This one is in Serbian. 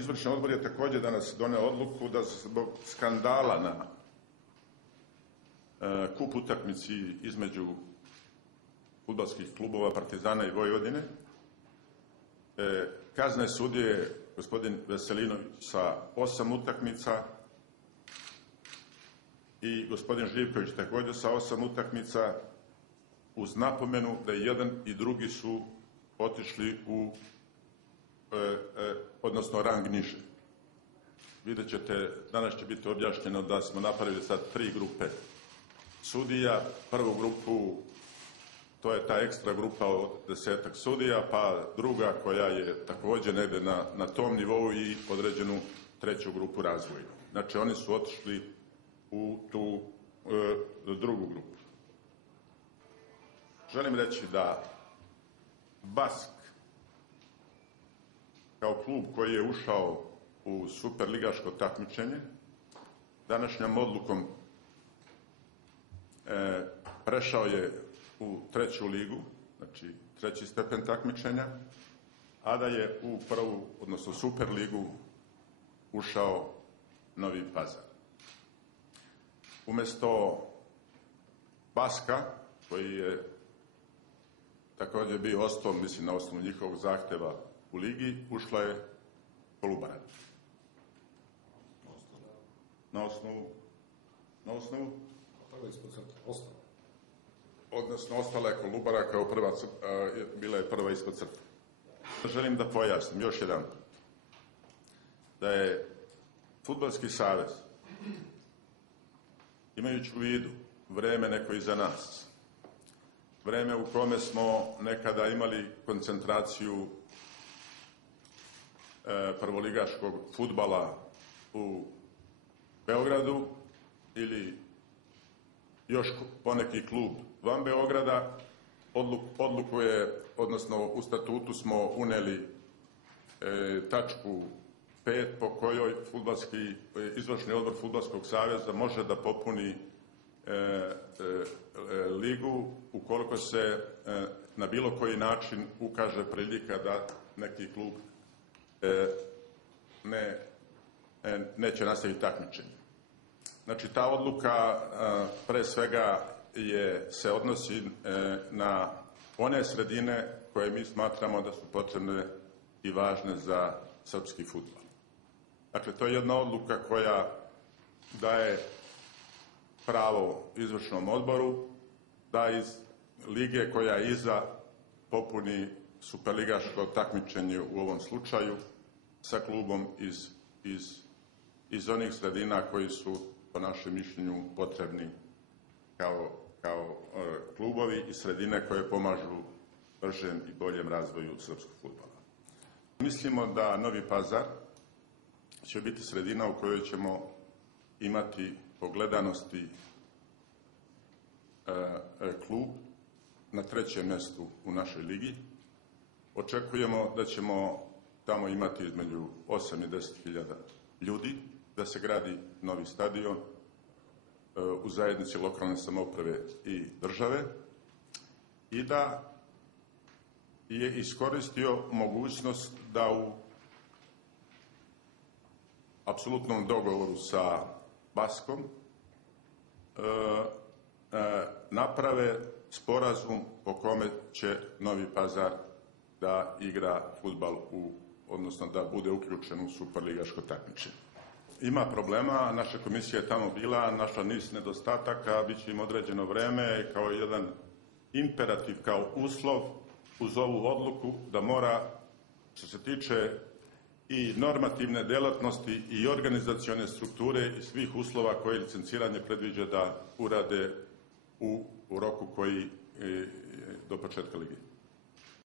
Izvršni odbor je također danas doneo odluku da zbog skandala na kup utakmici između fudbalskih klubova Partizana i Vojvodine kazne sudije gospodin Veselinović sa 8 utakmica i gospodin Živković također sa 8 utakmica, uz napomenu da jedan i drugi su otišli u odnosno rang niže. Vidjet ćete, danas će biti objašnjeno da smo napravili sad 3 grupe sudija. Prvu grupu, to je ta ekstra grupa od 10-ak sudija, pa druga koja je također negdje na tom nivou i određenu treću grupu razvoja. Znači oni su otišli u tu drugu grupu. Želim reći da BASK kao klub koji je ušao u superligaško takmičenje današnjom odlukom prešao je u 3. ligu, znači 3. stepen takmičenja, a da je u prvu, odnosno Superligu, ušao Novi Pazar. Umjesto BASK-a, koji je također bio ostao, mislim, na osnovu njihovog zahtjeva u ligi, ušla je Kolubara. Na osnovu? Odnosno, ostala je Kolubara kao prva, bila je prva ispod crte. Želim da pojasnim još jedan put da je Fudbalski savez, imajući u vidu vreme neko iza nas, vreme u kome smo nekada imali koncentraciju prvoligaškog fudbala u Beogradu ili još poneki klub van Beograda, odluku je, odnosno u statutu smo uneli tačku 5 po kojoj izvršni odbor Fudbalskog saveza može da popuni ligu ukoliko se na bilo koji način ukaže prilika da neki klub neće nastaviti takmičenje. Znači, ta odluka pre svega se odnosi na one sredine koje mi smatramo da su potrebne i važne za srpski fudbal. Dakle, to je jedna odluka koja daje pravo izvršnom odboru da iz lige koja je iza popuni superligaško takmičenje u ovom slučaju sa klubom iz onih sredina koji su po našem mišljenju potrebni kao klubovi i sredine koje pomažu bržem i boljem razvoju srpskog fudbala. Mislimo da Novi Pazar će biti sredina u kojoj ćemo imati po gledanosti klub na 3. mjestu u našoj ligi. Očekujemo da ćemo tamo imati između 8 i 10 hiljada ljudi, da se gradi novi stadion u zajednici lokalne samouprave i države i da je iskoristio mogućnost da u apsolutnom dogovoru sa BASK-om naprave sporazum po kome će Novi Pazar da igra fudbal, odnosno da bude uključen u superligaško takmičenje. Ima problema, naša komisija je tamo bila, našla niz nedostataka, bit će im određeno vreme kao jedan imperativ, kao uslov uz ovu odluku da mora, što se tiče i normativne delatnosti i organizacione strukture i svih uslova koje licenciranje predviđa da urade u roku koji do početka lige.